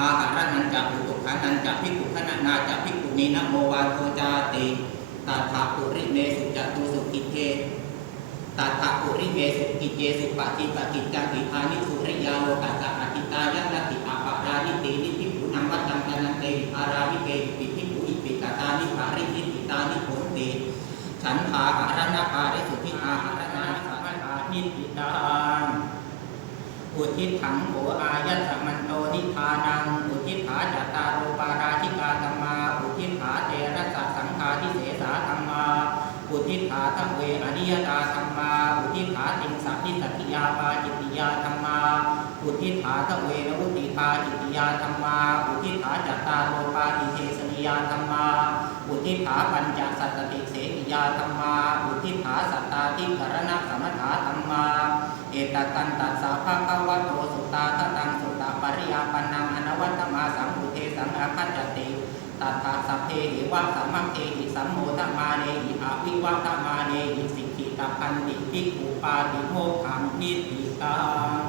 อาหารนันจะปุตุขานันจะพิกขุขณนาจะพิกขุนีนะโมวาโทจาติตาถาปุริเมสุจตุสุกิเทตาถาปุริเมสุกิเจสุปฏิปกิจจกิธานิสุริยาโลกัสสะอธิตายันติอาปารานิตินิพิขุนังวัดดังกันันเตอาราวิเกปิพิขุอิปิกตานิภาริหิติตานิโหติฉันภาหารนาภาริสุทิอาหารนานิสัมมาหิติตานอุทิศถังโหอายัสสมันโตนิพานัง อุทิศผาจัตตารูปาราธิกาธรรมา อุทิศผาเตระสัสังฆาทิเสสาธรรมา อุ ทังเวอนิยตาธรรมาอุทิศผาติงสัพพิสัตติยาปาจิตติยาธรรมาอุทิศผาทเวนวุติปาจิตติยาธรรมา อุทิศผาจัตตาโรปาติเทสนิยาธรรมา อุทิศผาปัญจสัตติเสกิยาธรรมา อุทิศผาสัตตาทิกรณะสมถาธรรมา เอตตันตัสสะภะคะวะโตสุตตาทตังสุตตาปริยาปนังอนวัตตมาสังอุเทสังอาคัจจติ ตัตถะสัพเพหิวะสัมมัคเทหิสัมโมทมาเนหิอาวิวัตมาเนหิสิกขิตพันติภิกขุปาติโมขังนิติตังสา